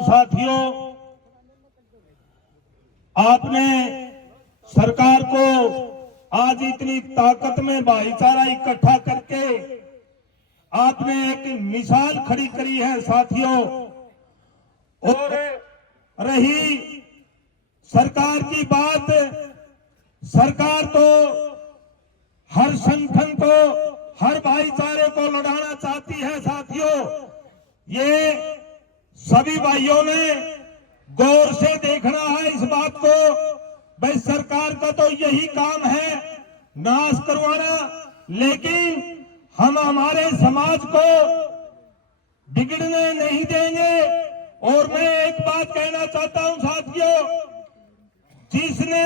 साथियों, आपने सरकार को आज इतनी ताकत में भाईचारा इकट्ठा करके आपने एक मिसाल खड़ी करी है साथियों। और रही सरकार की बात, सरकार तो हर संगठन को, हर भाईचारे को लड़ाना चाहती है साथियों। ये सभी भाइयों ने गौर से देखना है इस बात को। भाई सरकार का तो यही काम है नाश करवाना, लेकिन हम हमारे समाज को बिगड़ने नहीं देंगे। और मैं एक बात कहना चाहता हूं साथियों, जिसने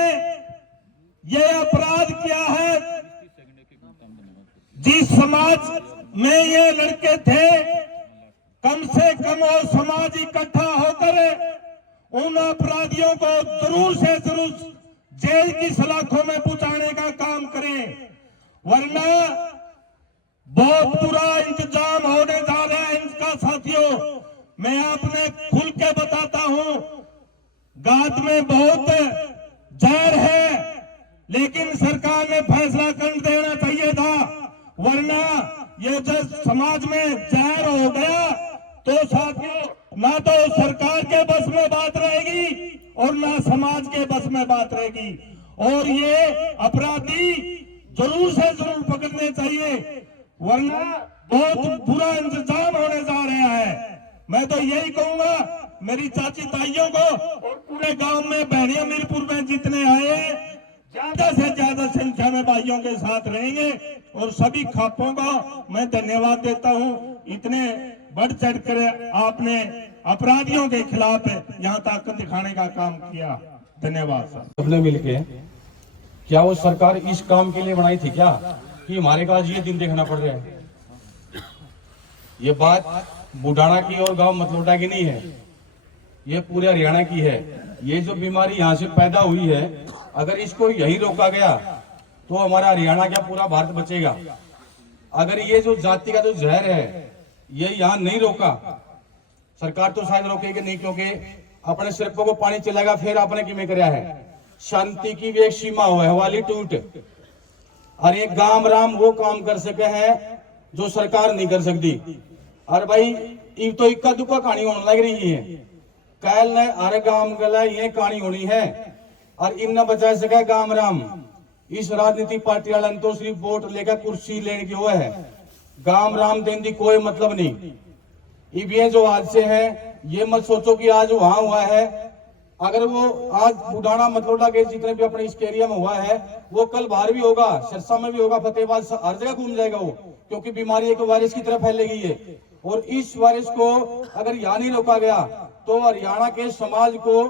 ये अपराध किया है, जिस समाज में ये लड़के थे, कम से कम वो समाज इकट्ठा होकर उन अपराधियों को जरूर से जरूर जेल की सलाखों में पहुंचाने का काम करें, वरना बहुत बुरा इंतजाम होने जा रहा है इनका साथियों। मैं आपने खुल के बताता हूं, गाद में बहुत जहर है, लेकिन सरकार ने फैसला कर देना चाहिए था, वरना ये जब समाज में जहर हो गया तो साथियों ना तो सरकार के बस में बात रहेगी और ना समाज के बस में बात रहेगी। और ये अपराधी जरूर से जरूर पकड़ने चाहिए, वरना बहुत बुरा इंतजाम होने जा रहा है। मैं तो यही कहूंगा मेरी चाची ताइयों को और पूरे गांव में बहनिया मीरपुर में जितने आए हैं, ज्यादा से ज्यादा संख्या में भाइयों के साथ रहेंगे। और सभी खापों का मैं धन्यवाद देता हूं, इतने बढ़ चढ़ कर आपने अपराधियों के खिलाफ यहाँ ताकत दिखाने का काम किया। धन्यवाद सर। सबने मिलके, क्या वो सरकार इस काम के लिए बनाई थी क्या कि हमारे को आज ये दिन देखना पड़ रहा है? ये बात बुढ़ाना की और गांव मतलोटा की नहीं है, ये पूरे हरियाणा की है। ये जो बीमारी यहाँ से पैदा हुई है, अगर इसको यही रोका गया तो हमारा हरियाणा क्या पूरा भारत बचेगा। अगर ये जो जाति का जो जहर है ये यहाँ नहीं रोका, सरकार तो शायद रोकेगी नहीं, क्योंकि अपने सिरपों को पानी चलेगा। फिर आपने किमें कराया है, शांति की भी एक सीमा हो है वाली टूट। और एक गांव राम वो काम कर सके है जो सरकार नहीं कर सकती। और भाई ये तो इक्का दुक्का कहानी होने लग रही है, कैल ने हर गांव गला ये कहानी होनी है और इन बचा सके गांव राम। इस राजनीतिक पार्टी वाला तो सिर्फ वोट लेकर कुर्सी लेने की हुआ है, गांव राम देने की कोई मतलब नहीं। ये जो हादसे है ये मत सोचो कि आज वहां हुआ है, अगर वो आज बुढ़ाना मतलोटा के जितने भी अपने इस एरिया में हुआ है वो कल बाहर भी होगा, सिरसा में भी होगा, फतेहाबाद, हर जगह घूम जाएगा वो, क्योंकि बीमारी एक वायरस की तरफ फैलेगी है। और इस वायरस को अगर यहाँ नहीं रोका गया तो हरियाणा के समाज को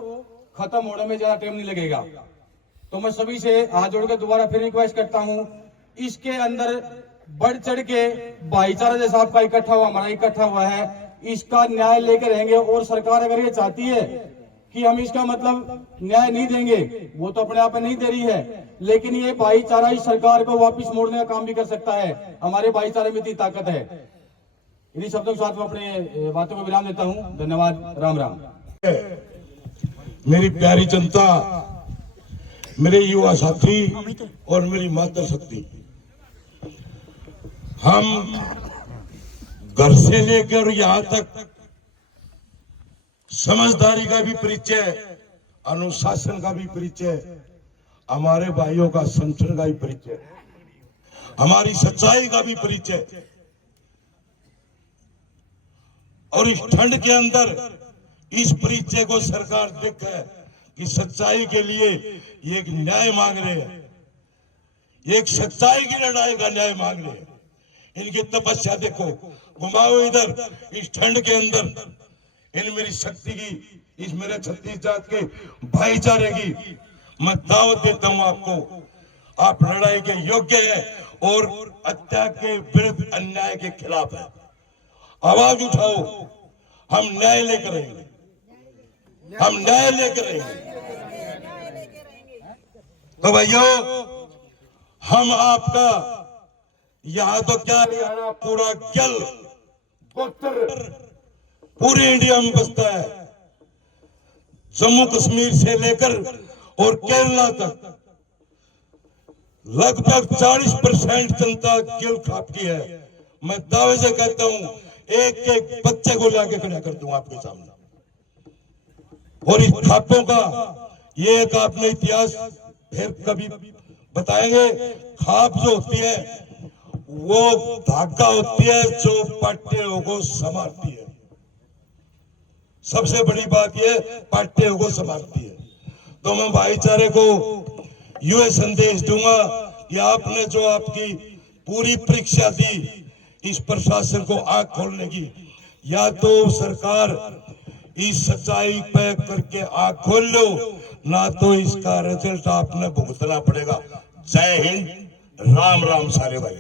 खत्म होने में ज्यादा टाइम नहीं लगेगा। तो मैं सभी से हाथ जोड़ के दोबारा फिर रिक्वेस्ट करता हूँ, इसके अंदर बढ़ चढ़ के भाईचारा जैसा आपका इकट्ठा हुआ, हमारा इकट्ठा हुआ है, इसका न्याय लेकर रहेंगे। और सरकार अगर ये चाहती है कि हम इसका मतलब न्याय नहीं देंगे, वो तो अपने आप में नहीं दे रही है, लेकिन ये भाईचारा इस सरकार को वापस मोड़ने का काम भी कर सकता है। हमारे भाईचारे में इतनी ताकत है। इन्हीं शब्दों के साथ मैं अपने बातों को विराम देता हूँ। धन्यवाद। राम राम। मेरी प्यारी जनता, मेरे युवा साथी और मेरी माता शक्ति, हम घर से लेकर यहाँ तक समझदारी का भी परिचय, अनुशासन का भी परिचय, हमारे भाइयों का संगठन का भी परिचय, हमारी सच्चाई का भी परिचय। और इस ठंड के अंदर इस परिचय को सरकार देख है कि सच्चाई के लिए ये एक न्याय मांग रहे हैं, एक सच्चाई की लड़ाई का न्याय मांग रहे हैं। इनकी तपस्या देखो, घुमाओ इधर इस ठंड के अंदर, इन मेरी शक्ति की, इस मेरे छत्तीस जात के भाईचारे की मैं दावत देता हूं आपको। आप लड़ाई के योग्य है और अत्याचार के विरुद्ध, अन्याय के खिलाफ है। आवाज उठाओ, हम न्याय लेकर रहेंगे, हम न्याय लेकर रहेंगे। तो भाइयों, हम आपका यहाँ तो क्या हरियाणा पूरा गल गोत्र पूरे इंडिया में बसता है, जम्मू कश्मीर से लेकर और केरला तक लगभग 40% जनता किल खापती है। मैं दावे से कहता हूं, एक एक बच्चे को लाके खड़ा कर दूं आपके सामने। और इस खापों का ये एक आपने इतिहास फिर कभी बताएंगे। खाप जो होती है वो धागा होती है जो पाट्यों को संभालती है। सबसे बड़ी बात ये पाट्यों को संभालती है। तो मैं भाईचारे को ये संदेश दूंगा कि आपने जो आपकी पूरी परीक्षा दी इस प्रशासन को आंख खोलने की, या तो सरकार इस सच्चाई पे करके आंख खोल लो, ना तो इसका रिजल्ट आपने भुगतना पड़ेगा। जय हिंद, राम राम सारे भाई।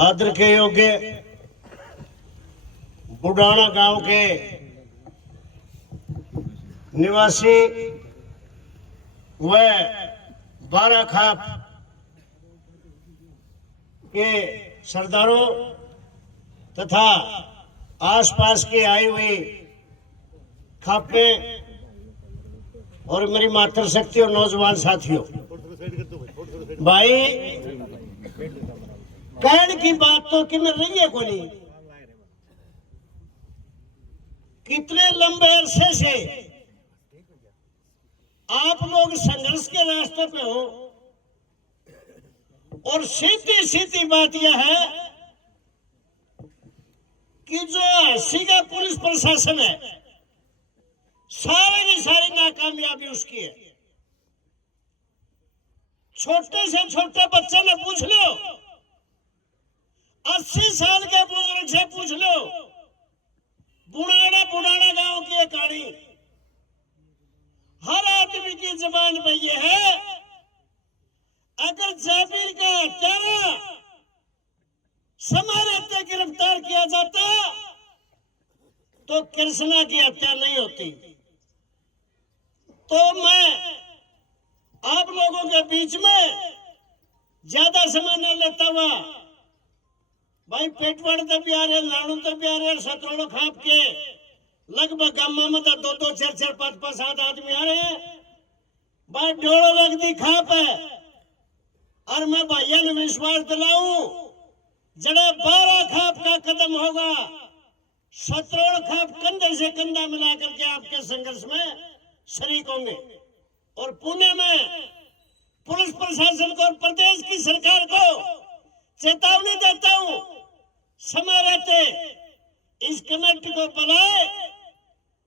आदर के योग्य बुडाना गांव के निवासी व 12 खाप के सरदारों तथा आसपास के आई हुई खापे और मेरी मातृशक्ति और नौजवान साथियों, भाई कहने की बात तो कि मैं रही है को नहीं। कितने लंबे अरसे से आप लोग संघर्ष के रास्ते पे हो और सीधी सीधी बात यह है कि जो अस्सी का पुलिस प्रशासन है, सारी की सारी नाकामयाबी उसकी है। छोटे से छोटे बच्चे ने पूछ लो, 80 साल के बुजुर्ग से पूछ लो, बुढ़ाना गांव की एक कहानी हर आदमी की जबान पे ये है, अगर जाबिर का हत्यारा समय रहते गिरफ्तार किया जाता तो कृष्णा की हत्या नहीं होती। तो मैं आप लोगों के बीच में ज्यादा समय न लेता हुआ, भाई पेटवाड़ तक भी आ रहे, लाणू तक भी आ रहे, सतरोड़ो खाप के लगभग गामा में तो 2-2, 4-4, 5-5, 7 आदमी आ रहे हैं। भाई 1.5 लाख दी खाप है और मैं भैया ने विश्वास दिलाऊं, जड़े 12 खाप का कदम होगा, 17 खाप कंधे से कंधा मिला करके आपके संघर्ष में शरीक होंगे। और पुणे में पुलिस प्रशासन को और प्रदेश की सरकार को चेतावनी देता हूं, समय रहते इस कमेटी को बुलाए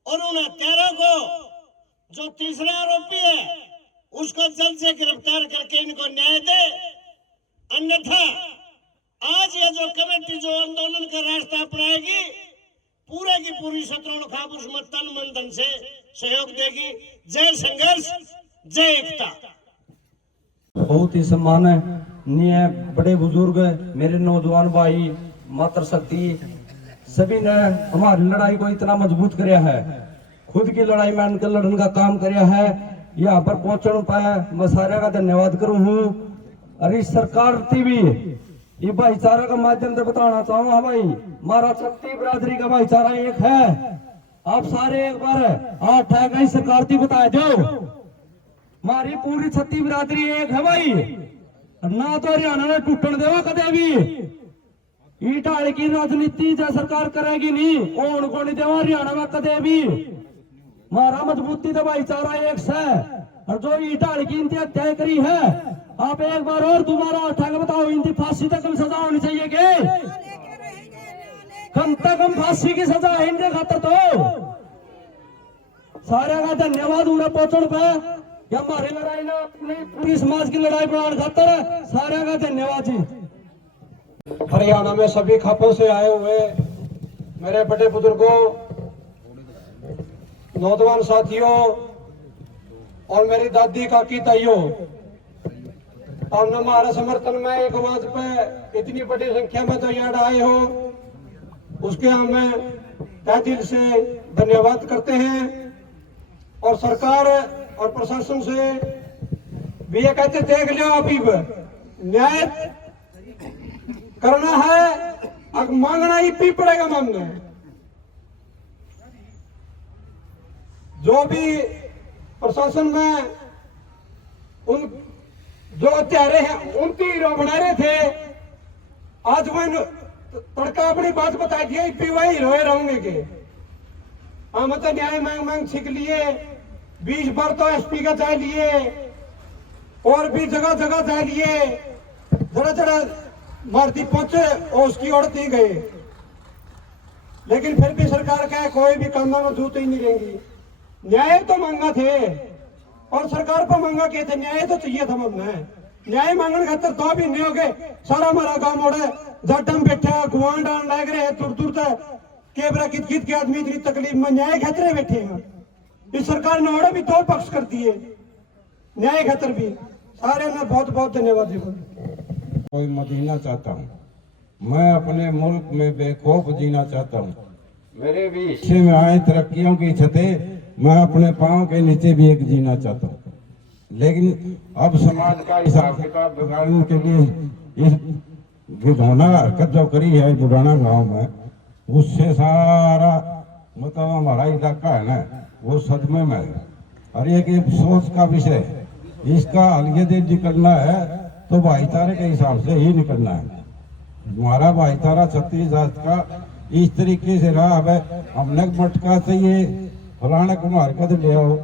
और उन हत्यारों को, जो तीसरा आरोपी है, उसको जल्द से गिरफ्तार करके इनको न्याय दे। अन्यथा आज ये जो कमेटी जो आंदोलन का रास्ता अपनाएगी, पूरे की पूरी 17 खाप उसमें तन मन धन से सहयोग देगी। जय संघर्ष, जय एकता। बहुत ही सम्माननीय बड़े बुजुर्ग, मेरे नौजवान भाई, मातृशक्ति, सभी ने हमारी लड़ाई को इतना मजबूत किया है। खुद की लड़ाई में इनके लड़ने का काम किया है। यहाँ पर पहुंचने पाया मैं सारे का धन्यवाद करूं हूँ। अरे सरकार भी ये भाईचारा का माध्यम से बताना चाहूंगा भाई, हमारा छत्ती बिरादरी का भाईचारा एक है। आप सारे एक बार 8 है कहीं सरकार थी बताए दो, हमारी पूरी छत्ती बिरादरी एक है भाई। ना तो हरियाणा ने टूटन देवा कदे भी, ईटाल की राजनीति जो सरकार करेगी नहीं, ओण को नहीं देवा हरियाणा में कदे भी। हमारा मजबूती तो भाईचारा एक है। और जो ईटाल की इनकी हत्या करी है, आप एक बार और दोबारा उठा के बताओ, इनकी फांसी तक कम सजा होनी चाहिए कि कम से कम फांसी की सजा है इनके खातर। तो सारे का धन्यवाद उन्हें पहुंचने पे, हमारी लड़ाई ना अपनी पूरी समाज की लड़ाई बढ़ाने खातर सारे का धन्यवाद जी। हरियाणा में सभी खापों से आए हुए मेरे बड़े बुजुर्गों, नौजवान साथियों और मेरी दादी काकी ताइयों, और हमारे समर्थन में एक आवाज पे इतनी बड़ी संख्या में तो यहाँ आए हो, उसके हमें तहे दिल से धन्यवाद करते हैं। और सरकार और प्रशासन से भी ये कहते देख लियो, अभी न्याय करना है, अब मांगना ही पी पड़ेगा। मांगना है जो भी प्रशासन में उन जो हत्यारे हैं उनकी हीरो बना रहे थे, आज वो तड़का अपनी बात बता दिया कि वही हीरो रहेंगे के हम तो न्याय मांग मांग सीख लिए, 20 बार तो एसपी का चाह लिए और भी जगह जगह चाह लिए, जरा जरा मारती पहुंचे और उसकी औरत ही गए, लेकिन फिर भी सरकार का कोई भी काम में जूत ही नहीं रहेंगी। न्याय तो मांगा थे और सरकार को मांगा के थे, न्याय तो चाहिए था हमें। न्याय मांगने खातर 2 महीने हो गए, सारा हमारा गांव मोड़ा जटम बैठा गुआं डाल लग रहे दूर दूर तक केबरा कित कित के आदमी इतनी तकलीफ में न्याय खातर बैठे हैं। इस सरकार ने और भी 2 पक्ष कर दिए न्याय खातर भी। सारे में बहुत बहुत धन्यवाद जी। कोई मदीना चाहता हूँ, मैं अपने मुल्क में बेखौफ जीना चाहता हूँ। मेरे भी पीछे में आए तरक्कियों की छतें, मैं अपने पाँव के नीचे भी एक जीना चाहता हूँ। लेकिन अब समाज का हिसाब किताब बिगाड़ने के लिए इस घिनौना हरकत जो करी है बुढ़ाना गांव में, उससे सारा मतलब हमारा इलाका है ना वो सदमे में है। और एक अफसोस का विषय है, इसका हल यदि निकलना है तो भाईचारे के हिसाब से ही निकलना है। हमारा भाईचारा छत्तीस जात का इस तरीके से रहा है, हमने मटका चाहिए फलाने को हरकत ले आओ,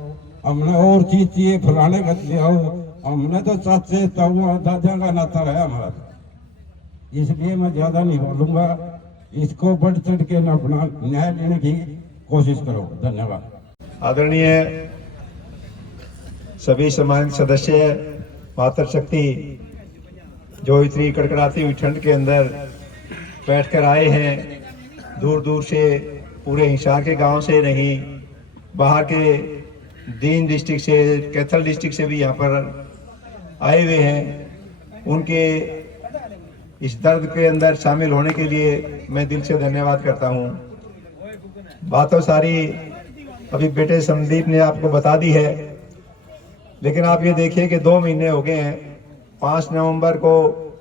हमने और चीज चाहिए फलाने का ले आओ, हमने तो चाचे ताऊ दादा का नाता रहा हमारा। इसलिए मैं ज्यादा नहीं बोलूंगा, इसको बढ़ चढ़ के न अपना न्याय लेने की कोशिश करो। धन्यवाद। आदरणीय सभी सम्मानित सदस्य, मातृशक्ति जो इतनी कड़कड़ाती हुई ठंड के अंदर बैठकर आए हैं, दूर दूर से पूरे हिसार के गांव से नहीं, बाहर के दीन डिस्ट्रिक्ट से, कैथल डिस्ट्रिक्ट से भी यहाँ पर आए हुए हैं, उनके इस दर्द के अंदर शामिल होने के लिए मैं दिल से धन्यवाद करता हूँ। बातों सारी अभी बेटे संदीप ने आपको बता दी है, लेकिन आप ये देखिए कि 2 महीने हो गए हैं। 5 नवंबर को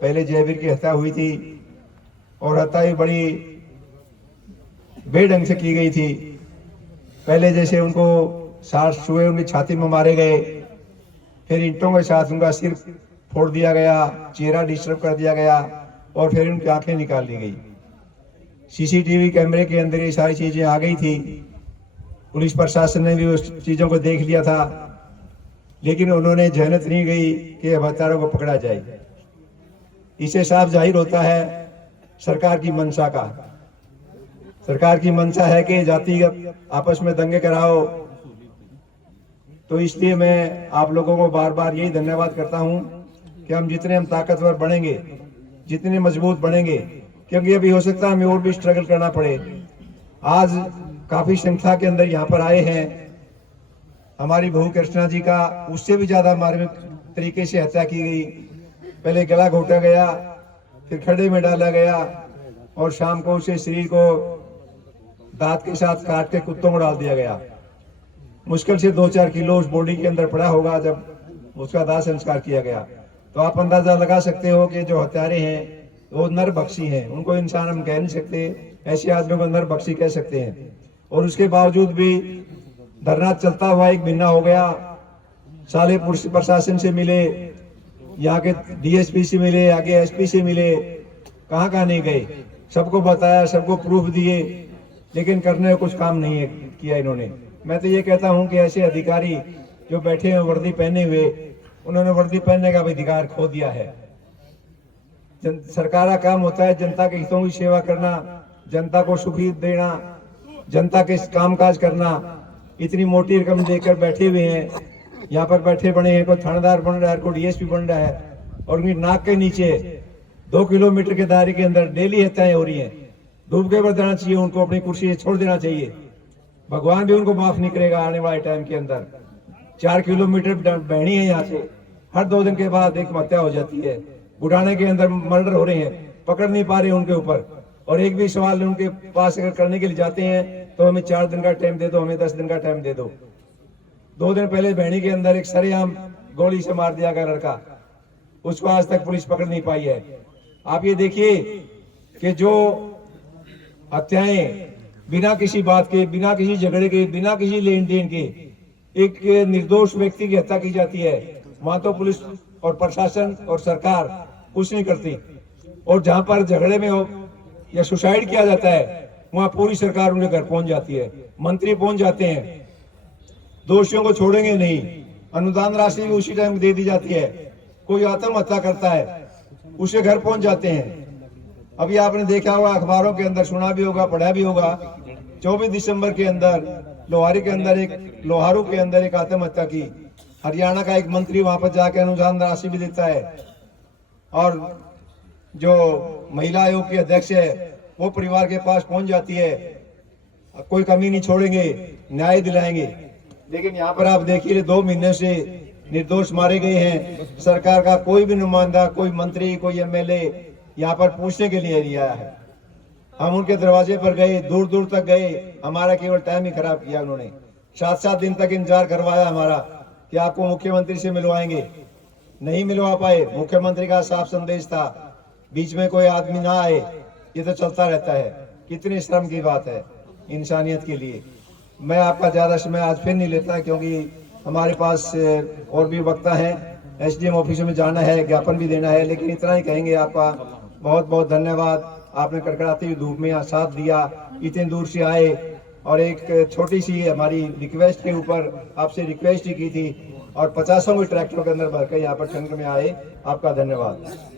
पहले जयवीर की हत्या हुई थी और हत्या ही बड़ी बेढंग से की गई थी। पहले जैसे उनको 60 चूहे उनकी छाती में मारे गए, फिर ईंटों के साथ उनका सिर फोड़ दिया गया, चेहरा डिस्टर्ब कर दिया गया और फिर उनकी आंखें निकाल ली गई। सीसीटीवी कैमरे के अंदर ये सारी चीजें आ गई थी। पुलिस प्रशासन ने भी उस चीजों को देख लिया था, लेकिन उन्होंने जहनत नहीं गई कि हत्यारों को पकड़ा जाए। इससे साफ जाहिर होता है सरकार की मंशा का। सरकार की मंशा है कि जातिगत आपस में दंगे कराओ। तो इसलिए मैं आप लोगों को बार बार यही धन्यवाद करता हूं कि हम जितने ताकतवर बनेंगे, जितने मजबूत बनेंगे, क्योंकि अभी हो सकता है हमें और भी स्ट्रगल करना पड़े। आज काफी संख्या के अंदर यहाँ पर आए हैं। हमारी बहू कृष्णा जी का उससे भी ज्यादा मार्मिक तरीके से हत्या की गई। पहले गला घोटा गया, फिर खड्डे में डाला गया और शाम को उसे शरीर को दांत के साथ काट के कुत्तों को डाल दिया गया। मुश्किल से 2-4 किलो उस बॉडी के अंदर पड़ा होगा जब उसका दाह संस्कार किया गया। तो आप अंदाजा लगा सकते हो कि जो हत्यारे हैं वो नरभक्षी हैं। उनको इंसान हम कह नहीं सकते, ऐसे आदमियों को नरभक्षी कह सकते हैं। और उसके बावजूद भी धरना चलता हुआ 1 महीना हो गया। साले पुलिस प्रशासन से मिले, यहाँ के डीएसपी से मिले, आगे एसपी से मिले, कहाँ नहीं गए। सबको बताया, सबको प्रूफ दिए, लेकिन करने को कुछ काम नहीं किया इन्होंने। मैं तो ये कहता हूँ कि ऐसे अधिकारी जो बैठे हैं वर्दी पहने हुए, उन्होंने वर्दी पहनने का भी अधिकार खो दिया है। सरकार का काम होता है जनता के हितों की सेवा करना, जनता को सुखी देना, जनता के कामकाज करना। इतनी मोटी रकम देकर बैठे हुए हैं, यहाँ पर बैठे बने हैं, कोई थानेदार बन रहा है, कोई डीएसपी बन रहा है, और उनकी नाक के नीचे 2 किलोमीटर के दायरे के अंदर डेली हत्याएं हो रही हैं। डूब के बरतना चाहिए, उनको अपनी कुर्सी छोड़ देना चाहिए। भगवान भी उनको माफ नहीं करेगा आने वाले टाइम के अंदर। 4 किलोमीटर बहनी है यहाँ से, हर 2 दिन के बाद एक हत्या हो जाती है। बुढ़ाने के अंदर मर्डर हो रहे हैं, पकड़ नहीं पा रहे उनके ऊपर। और एक भी सवाल उनके पास अगर करने के लिए जाते हैं तो हमें 4 दिन का टाइम दे दो, हमें 10 दिन का टाइम दे दो। 2 दिन पहले बहनी के अंदर एक सरेआम गोली से मार दिया गया लड़का, उसको आज तक पुलिस पकड़ नहीं पाई है। आप ये देखिए कि जो हत्याएं बिना किसी बात के, बिना किसी झगड़े के, बिना किसी लेन देन के एक निर्दोष व्यक्ति की हत्या की जाती है, वहां तो पुलिस और प्रशासन और सरकार कुछ नहीं करती, और जहां पर झगड़े में हो या सुसाइड किया जाता है वहां पूरी सरकार उनके घर पहुंच जाती है, मंत्री पहुंच जाते हैं, दोषियों को छोड़ेंगे नहीं, अनुदान राशि भी उसी टाइम दे दी जाती है। कोई आत्महत्या करता है उसके घर पहुंच जाते हैं। अभी आपने देखा होगा, अखबारों के अंदर सुना भी होगा, पढ़ा भी होगा, 24 दिसंबर के अंदर लोहारू के अंदर एक आत्महत्या की। हरियाणा का एक मंत्री वहां पर जाकर अनुदान राशि भी देता है, और जो महिला आयोग की अध्यक्ष है वो परिवार के पास पहुंच जाती है, कोई कमी नहीं छोड़ेंगे, न्याय दिलाएंगे। लेकिन यहाँ पर आप देखिए 2 महीने से निर्दोष मारे गए हैं, सरकार का कोई भी नुमाइंदा, कोई मंत्री, कोई एमएलए यहाँ पर पूछने के लिए नहीं आया है। हम उनके दरवाजे पर गए, दूर दूर तक गए, हमारा केवल टाइम ही खराब किया उन्होंने। 7-7 दिन तक इंतजार करवाया हमारा कि आपको मुख्यमंत्री से मिलवाएंगे, नहीं मिलवा पाए। मुख्यमंत्री का साफ संदेश था, बीच में कोई आदमी ना आए, ये तो चलता रहता है। कितनी शर्म की बात है इंसानियत के लिए। मैं आपका ज्यादा समय आज फिर नहीं लेता, क्योंकि हमारे पास और भी वक्ता है, एसडीएम ऑफिस में जाना है, ज्ञापन भी देना है। लेकिन इतना ही कहेंगे, आपका बहुत बहुत धन्यवाद। आपने कड़कड़ाती हुई धूप में साथ दिया, इतने दूर से आए, और एक छोटी सी हमारी रिक्वेस्ट के ऊपर आपसे रिक्वेस्ट ही की थी, और 50 ट्रैक्टरों के अंदर भरकर यहाँ पर ठंड में आए। आपका धन्यवाद।